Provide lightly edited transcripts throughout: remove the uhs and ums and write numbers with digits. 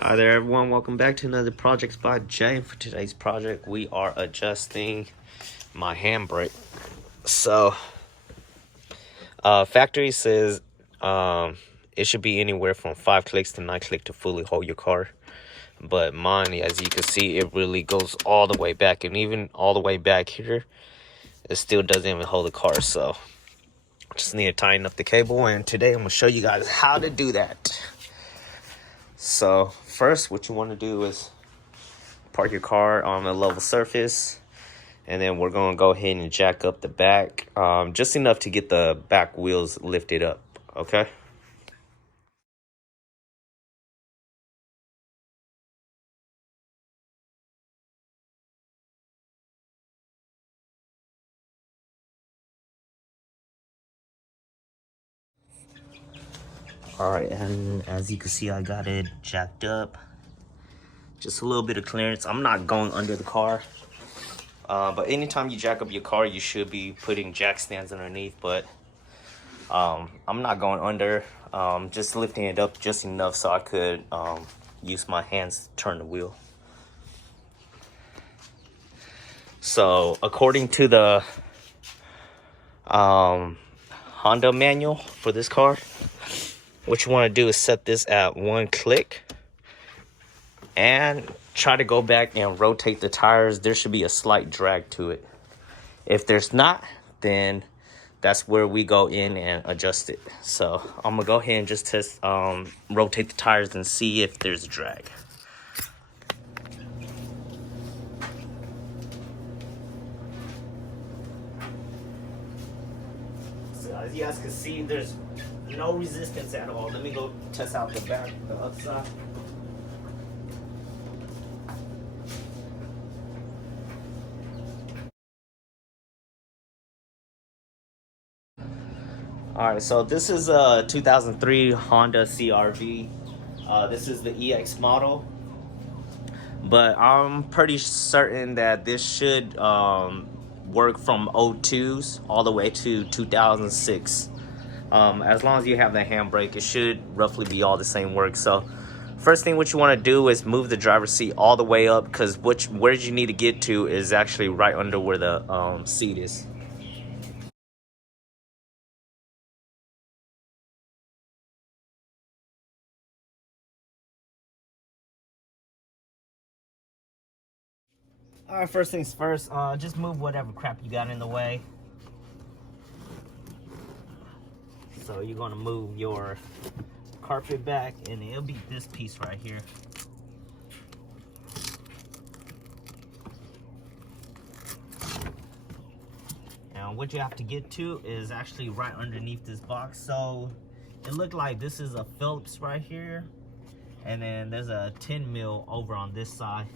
Hi there everyone, welcome back to another Project by Jay. And for today's project we are adjusting my handbrake. So factory says it should be anywhere from 5 clicks to 9 clicks to fully hold your car, but mine, as you can see, it really goes all the way back, and even all the way back here it still doesn't even hold the car. So just need to tighten up the cable, and today I'm going to show you guys how to do that. So first, what you want to do is park your car on a level surface, and then we're going to go ahead and jack up the back, just enough to get the back wheels lifted up. Okay. All right, and as you can see, I got it jacked up, just a little bit of clearance. I'm not going under the car, but anytime you jack up your car, you should be putting jack stands underneath, but I'm not going under, just lifting it up just enough so I could use my hands to turn the wheel. So according to the Honda manual for this car, what you want to do is set this at 1 click and try to go back and rotate the tires. There should be a slight drag to it. If there's not, then that's where we go in and adjust it. So I'm gonna go ahead and just test, rotate the tires and see if there's a drag. So as you guys can see, there's no resistance at all. Let me go test out the back, the other side. All right, so this is a 2003 Honda CR-V. This is the EX model, but I'm pretty certain that this should work from 02s all the way to 2006. As long as you have the handbrake, it should roughly be all the same work. So first thing what you want to do is move the driver's seat all the way up, because where you need to get to is actually right under where the seat is. All right, first things first, just move whatever crap you got in the way. So you're gonna move your carpet back, and it'll be this piece right here. Now what you have to get to is actually right underneath this box. So it looked like this is a Phillips right here, and then there's a 10 mil over on this side.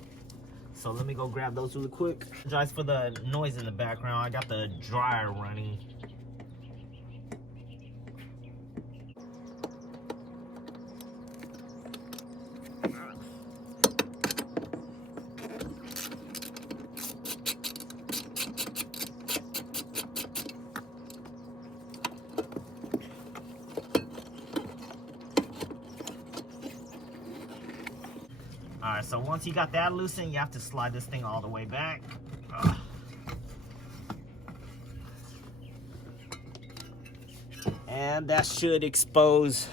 So let me go grab those really quick. Apologize for the noise in the background. I got the dryer running. All right, so once you got that loosened, you have to slide this thing all the way back. And that should expose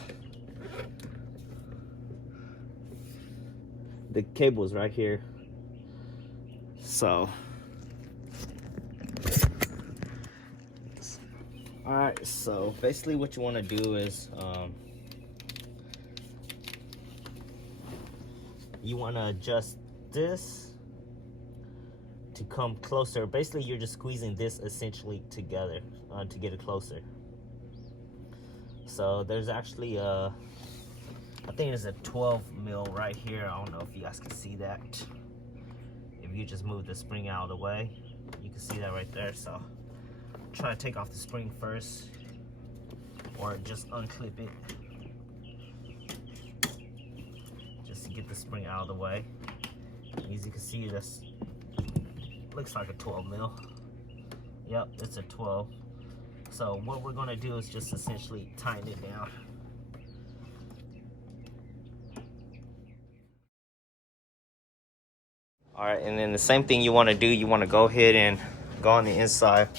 the cables right here. So, all right, so basically what you want to do is you want to adjust this to come closer. Basically, you're just squeezing this essentially together to get it closer. So there's actually a, I think there's a 12 mil right here. I don't know if you guys can see that. If you just move the spring out of the way, you can see that right there. So try to take off the spring first, or just unclip it, just to get the spring out of the way. As you can see, this looks like a 12 mil. Yep, it's a 12. So what we're gonna do is just essentially tighten it down. All right, and then the same thing you want to do, you want to go ahead and go on the inside,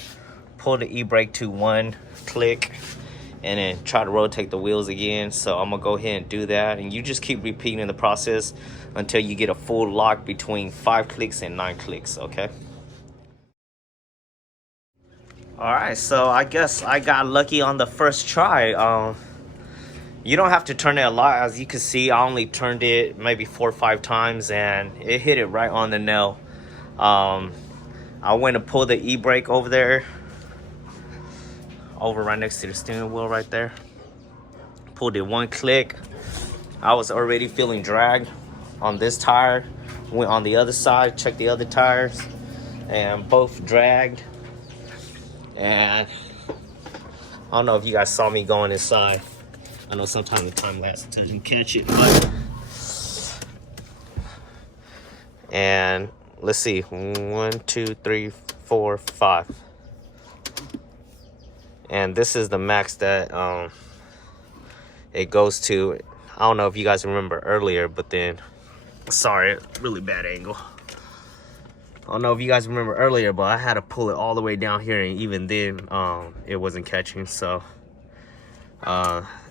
pull the e-brake to 1 click, and then try to rotate the wheels again. So I'm gonna go ahead and do that, and you just keep repeating the process until you get a full lock between 5 clicks and 9 clicks, okay? All right, so I guess I got lucky on the first try. You don't have to turn it a lot. As you can see, I only turned it maybe 4 or 5 times and it hit it right on the nail. I went and pulled the e-brake over there, over right next to the steering wheel right there. Pulled it 1 click. I was already feeling drag on this tire. Went on the other side, checked the other tires, and both dragged. And I don't know if you guys saw me going inside. I know sometimes the time lapse doesn't catch it, but and let's see, 1, 2, 3, 4, 5, and this is the max that it goes to. I don't know if you guys remember earlier, but then sorry, really bad angle. I don't know if you guys remember earlier, but I had to pull it all the way down here, and even then it wasn't catching. So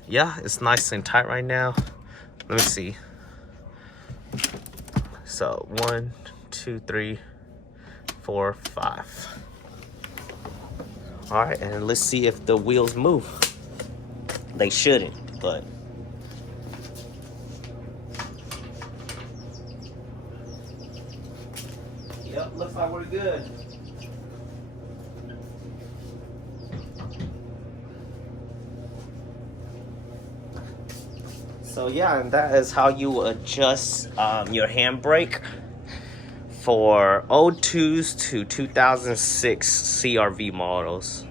yeah, it's nice and tight right now. Let me see. So 1, 2, 3, 4, 5. All right, and let's see if the wheels move. They shouldn't, but yep, looks like we're good. So yeah, and that is how you adjust your handbrake for 02s to 2006 CRV models.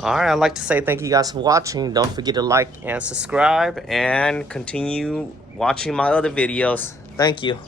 All right, I'd like to say thank you guys for watching. Don't forget to like and subscribe and continue watching my other videos. Thank you.